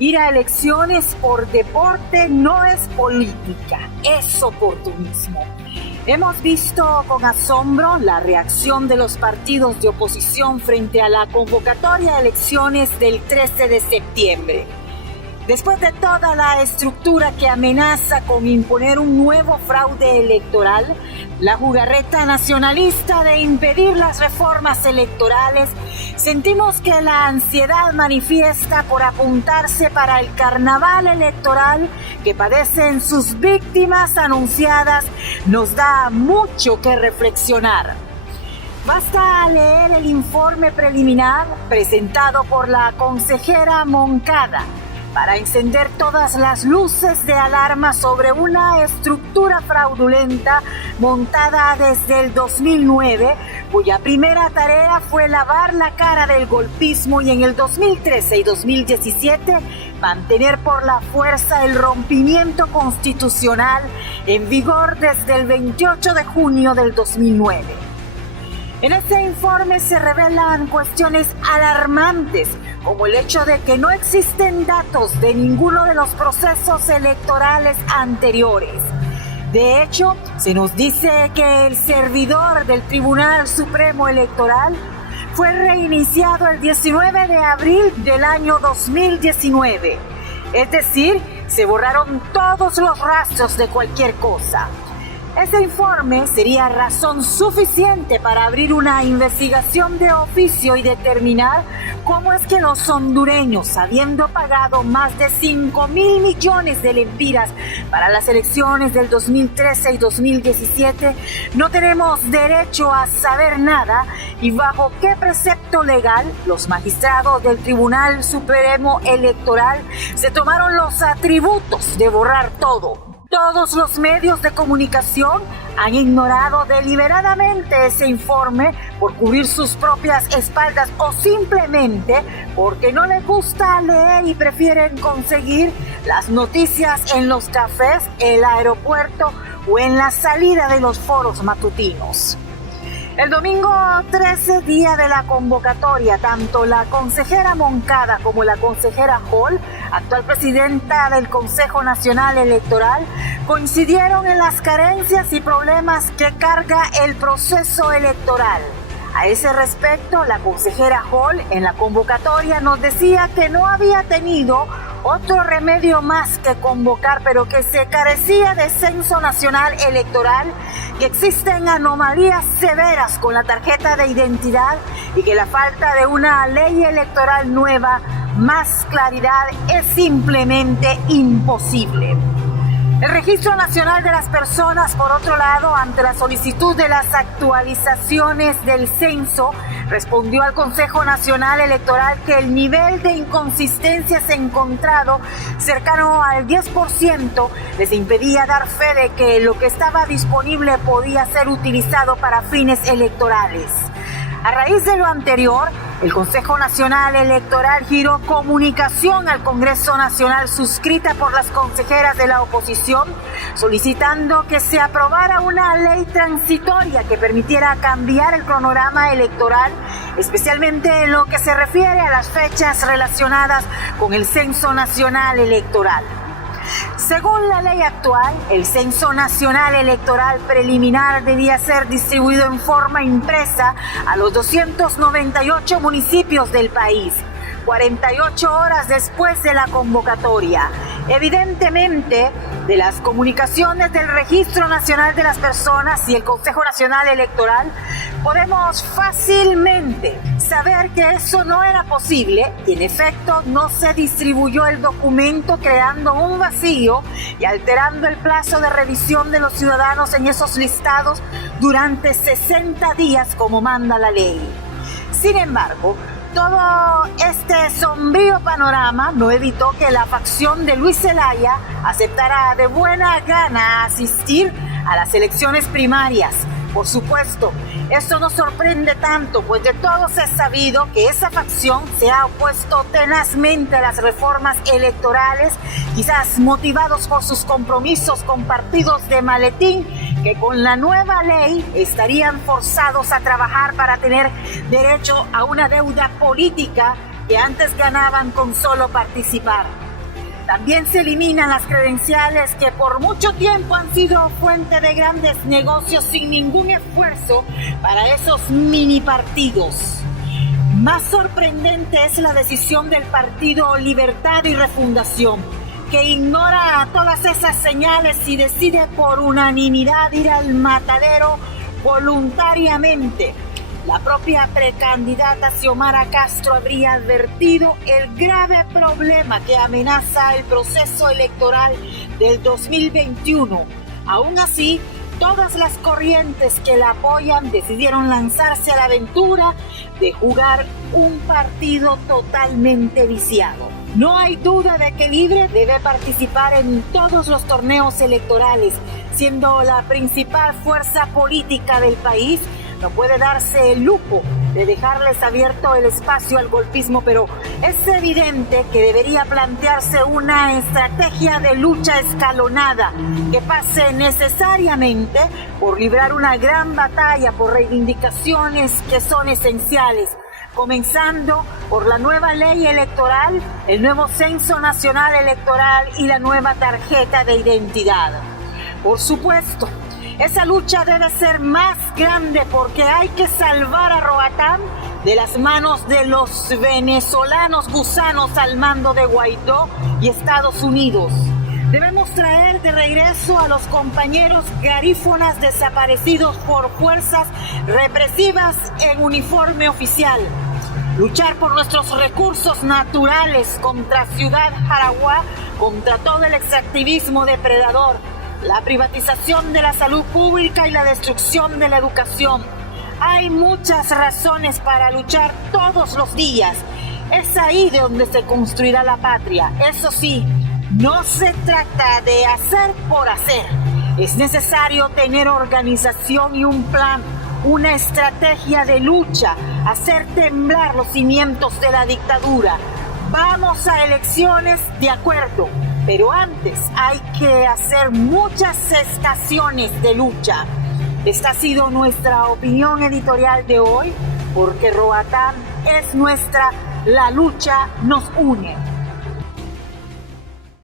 Ir a elecciones por deporte no es política, es oportunismo. Hemos visto con asombro la reacción de los partidos de oposición frente a la convocatoria a elecciones del 13 de septiembre. Después de toda la estructura que amenaza con imponer un nuevo fraude electoral, la jugarreta nacionalista de impedir las reformas electorales, sentimos que la ansiedad manifiesta por apuntarse para el carnaval electoral que padecen sus víctimas anunciadas nos da mucho que reflexionar. Basta leer el informe preliminar presentado por la consejera Moncada para encender todas las luces de alarma sobre una estructura fraudulenta montada desde el 2009, cuya primera tarea fue lavar la cara del golpismo y en el 2013 y 2017 mantener por la fuerza el rompimiento constitucional en vigor desde el 28 de junio del 2009. En este informe se revelan cuestiones alarmantes, como el hecho de que no existen datos de ninguno de los procesos electorales anteriores. De hecho, se nos dice que el servidor del Tribunal Supremo Electoral fue reiniciado el 19 de abril del año 2019. Es decir, se borraron todos los rastros de cualquier cosa. Ese informe sería razón suficiente para abrir una investigación de oficio y determinar cómo es que los hondureños, habiendo pagado más de 5.000 millones de lempiras para las elecciones del 2013 y 2017, no tenemos derecho a saber nada y bajo qué precepto legal los magistrados del Tribunal Supremo Electoral se tomaron los atributos de borrar todo. Todos los medios de comunicación han ignorado deliberadamente ese informe por cubrir sus propias espaldas o simplemente porque no les gusta leer y prefieren conseguir las noticias en los cafés, el aeropuerto o en la salida de los foros matutinos. El domingo 13, día de la convocatoria, tanto la consejera Moncada como la consejera Hall, actual presidenta del Consejo Nacional Electoral, coincidieron en las carencias y problemas que carga el proceso electoral. A ese respecto, la consejera Hall en la convocatoria nos decía que no había tenido otro remedio más que convocar, pero que se carecía de censo nacional electoral, que existen anomalías severas con la tarjeta de identidad y que la falta de una ley electoral nueva, más claridad, es simplemente imposible. El Registro Nacional de las Personas, por otro lado, ante la solicitud de las actualizaciones del censo, respondió al Consejo Nacional Electoral que el nivel de inconsistencias encontrado, cercano al 10%, les impedía dar fe de que lo que estaba disponible podía ser utilizado para fines electorales. A raíz de lo anterior, el Consejo Nacional Electoral giró comunicación al Congreso Nacional suscrita por las consejeras de la oposición, solicitando que se aprobara una ley transitoria que permitiera cambiar el cronograma electoral, especialmente en lo que se refiere a las fechas relacionadas con el Censo Nacional Electoral. Según la ley actual, el Censo Nacional Electoral Preliminar debía ser distribuido en forma impresa a los 298 municipios del país, 48 horas después de la convocatoria. Evidentemente, de las comunicaciones del Registro Nacional de las Personas y el Consejo Nacional Electoral, podemos fácilmente saber que eso no era posible y en efecto no se distribuyó el documento, creando un vacío y alterando el plazo de revisión de los ciudadanos en esos listados durante 60 días como manda la ley. Sin embargo, todo este sombrío panorama no evitó que la facción de Luis Zelaya aceptara de buena gana asistir a las elecciones primarias. Por supuesto, esto no sorprende tanto, pues de todos es sabido que esa facción se ha opuesto tenazmente a las reformas electorales, quizás motivados por sus compromisos con partidos de maletín que con la nueva ley estarían forzados a trabajar para tener derecho a una deuda política que antes ganaban con solo participar. También se eliminan las credenciales que por mucho tiempo han sido fuente de grandes negocios sin ningún esfuerzo para esos mini partidos. Más sorprendente es la decisión del Partido Libertad y Refundación, que ignora todas esas señales y decide por unanimidad ir al matadero voluntariamente. La propia precandidata Xiomara Castro habría advertido el grave problema que amenaza el proceso electoral del 2021. Aún así, todas las corrientes que la apoyan decidieron lanzarse a la aventura de jugar un partido totalmente viciado. No hay duda de que Libre debe participar en todos los torneos electorales, siendo la principal fuerza política del país. No puede darse el lujo de dejarles abierto el espacio al golpismo, pero es evidente que debería plantearse una estrategia de lucha escalonada que pase necesariamente por librar una gran batalla por reivindicaciones que son esenciales, comenzando por la nueva ley electoral, el nuevo censo nacional electoral y la nueva tarjeta de identidad. Por supuesto, esa lucha debe ser más grande porque hay que salvar a Roatán de las manos de los venezolanos gusanos al mando de Guaidó y Estados Unidos. Debemos traer de regreso a los compañeros garífonas desaparecidos por fuerzas represivas en uniforme oficial. Luchar por nuestros recursos naturales contra Ciudad Jaraguá, contra todo el extractivismo depredador, la privatización de la salud pública y la destrucción de la educación. Hay muchas razones para luchar todos los días. Es ahí de donde se construirá la patria. Eso sí, no se trata de hacer por hacer. Es necesario tener organización y un plan, una estrategia de lucha, hacer temblar los cimientos de la dictadura. Vamos a elecciones, de acuerdo, pero antes hay que hacer muchas estaciones de lucha. Esta ha sido nuestra opinión editorial de hoy, porque Roatán es nuestra, la lucha nos une.